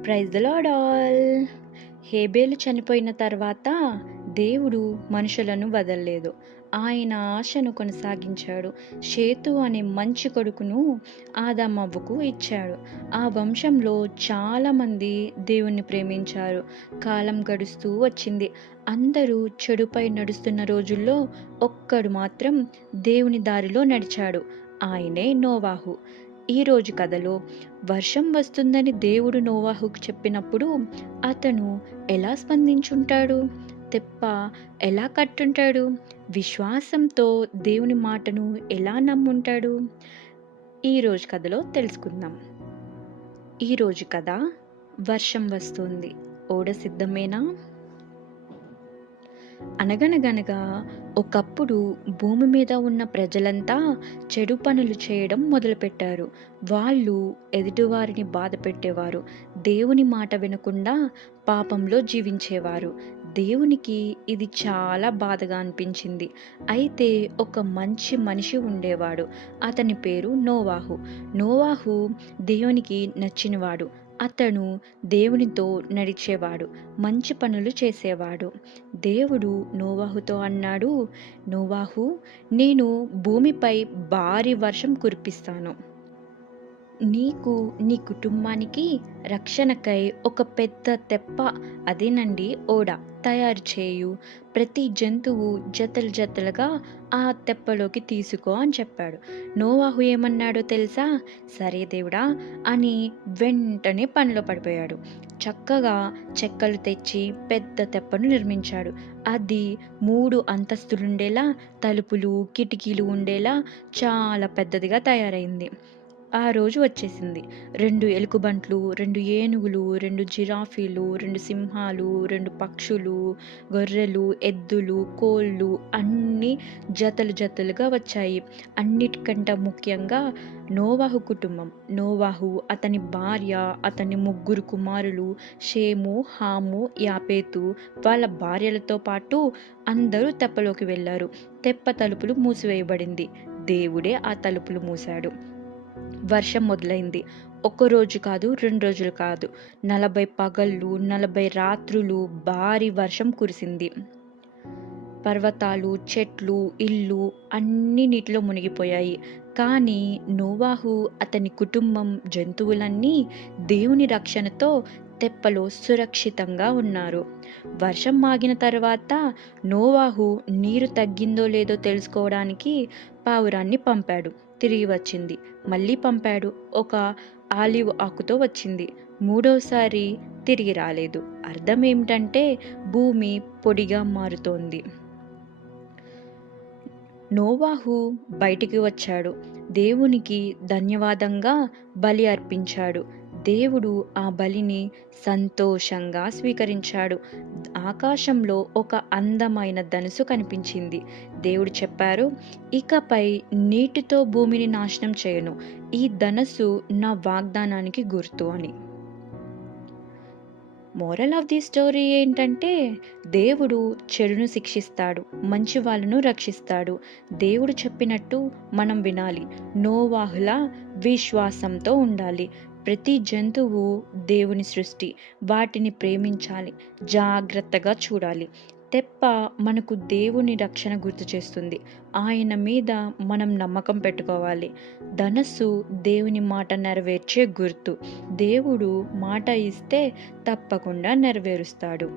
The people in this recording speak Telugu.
Praise the lord all. హేబేలు చనిపోయిన తర్వాత దేవుడు మనుషులను వదల్లేదు. ఆయన ఆశను కొనసాగించాడు. షేతు అనే మంచి కొడుకును ఆదామవ్వకు ఇచ్చాడు. ఆ వంశంలో చాలామంది దేవుణ్ణి ప్రేమించారు. కాలం గడుస్తూ వచ్చింది. అందరూ చెడుపై నడుస్తున్న రోజుల్లో ఒక్కడు మాత్రం దేవుని దారిలో నడిచాడు. ఆయనే నోవాహు. ఈరోజు కథలో వర్షం వస్తుందని దేవుడు నోవాహుకు చెప్పినప్పుడు అతను ఎలా స్పందించుంటాడు? తెప్ప ఎలా కట్టుంటాడు? విశ్వాసంతో దేవుని మాటను ఎలా నమ్ముంటాడు? ఈరోజు కథలో తెలుసుకుందాం. ఈరోజు కథ వర్షం వస్తుంది. ఓడ సిద్ధమేనా? అనగనగనగా ఒకప్పుడు భూమి మీద ఉన్న ప్రజలంతా చెడు పనులు చేయడం మొదలుపెట్టారు. వాళ్ళు ఎదుటివారిని బాధ పెట్టేవారు. దేవుని మాట వినకుండా పాపంలో జీవించేవారు. దేవునికి ఇది చాలా బాధగా అనిపించింది. అయితే ఒక మంచి మనిషి ఉండేవాడు. అతని పేరు నోవాహు. నోవాహు దేవునికి నచ్చినవాడు. అతను దేవునితో నడిచేవాడు. మంచి పనులు చేసేవాడు. దేవుడు నోవాహుతో అన్నాడు, నోవాహు, నేను భూమిపై భారీ వర్షం కురిపిస్తాను. నీకు నీ కుటుంబానికి రక్షణకై ఒక పెద్ద తెప్ప, అదేనండి ఓడ, తయారు చేయు. ప్రతి జంతువు జతలు జతలుగా ఆ తెప్పలోకి తీసుకో అని చెప్పాడు. నోవాహు ఏమన్నాడో తెలుసా? సరే దేవుడా అని వెంటనే పనిలో పడిపోయాడు. చక్కగా చెక్కలు తెచ్చి పెద్ద తెప్పను నిర్మించాడు. అది 3 అంతస్తులుండేలా, తలుపులు కిటికీలు ఉండేలా చాలా పెద్దదిగా తయారైంది. ఆ రోజు వచ్చేసింది. 2 ఎలుగుబంట్లు, 2 ఏనుగులు, 2 జిరాఫీలు, 2 సింహాలు, 2 పక్షులు, గొర్రెలు, ఎద్దులు, కోళ్ళు అన్నీ జతలు జతలుగా వచ్చాయి. అన్నిటికంటే ముఖ్యంగా నోవాహు కుటుంబం. నోవాహు, అతని భార్య, అతని 3 కుమారులు షేము, హాము, యాపేతు వాళ్ళ భార్యలతో పాటు అందరూ తెప్పలోకి వెళ్ళారు. తెప్ప తలుపులు మూసివేయబడింది. దేవుడే ఆ తలుపులు మూశాడు. వర్షం మొదలైంది. ఒక్కరోజు కాదు, 2 రోజులు కాదు, 40 పగళ్ళు 40 రాత్రులు భారీ వర్షం కురిసింది. పర్వతాలు, చెట్లు, ఇల్లు అన్నీ నీటిలో మునిగిపోయాయి. కానీ నోవాహు, అతని కుటుంబం, జంతువులన్నీ దేవుని రక్షణతో తెప్పలో సురక్షితంగా ఉన్నారు. వర్షం ఆగిన తర్వాత నోవాహు నీరు తగ్గిందో లేదో తెలుసుకోవడానికి పావురాన్ని పంపాడు. తిరిగి వచ్చింది. మళ్ళీ పంపాడు. ఒక ఆలివ్ ఆకుతో వచ్చింది. మూడోసారి తిరిగి రాలేదు. అర్థం ఏమిటంటే భూమి పొడిగా మారుతోంది. నోవాహు బయటికి వచ్చాడు. దేవునికి ధన్యవాదంగా బలి అర్పించాడు. దేవుడు ఆ బలిని సంతోషంగా స్వీకరించాడు. ఆకాశంలో ఒక అందమైన ధనుసు కనిపించింది. దేవుడు చెప్పారు, ఇకపై నీటితో భూమిని నాశనం చేయను. ఈ ధనుసు నా వాగ్దానానికి గుర్తు అని. మోరల్ ఆఫ్ ది స్టోరీ ఏంటంటే దేవుడు చెడును శిక్షిస్తాడు, మంచి వాళ్ళను రక్షిస్తాడు. దేవుడు చెప్పినట్టు మనం వినాలి. నోవాహులా విశ్వాసంతో ఉండాలి. ప్రతి జంతువు దేవుని సృష్టి. వాటిని ప్రేమించాలి, జాగ్రత్తగా చూడాలి. తెప్ప మనకు దేవుని రక్షణ గుర్తు చేస్తుంది. ఆయన మీద మనం నమ్మకం పెట్టుకోవాలి. ధనస్సు దేవుని మాట నెరవేర్చే గుర్తు. దేవుడు మాట ఇస్తే తప్పకుండా నెరవేరుస్తాడు.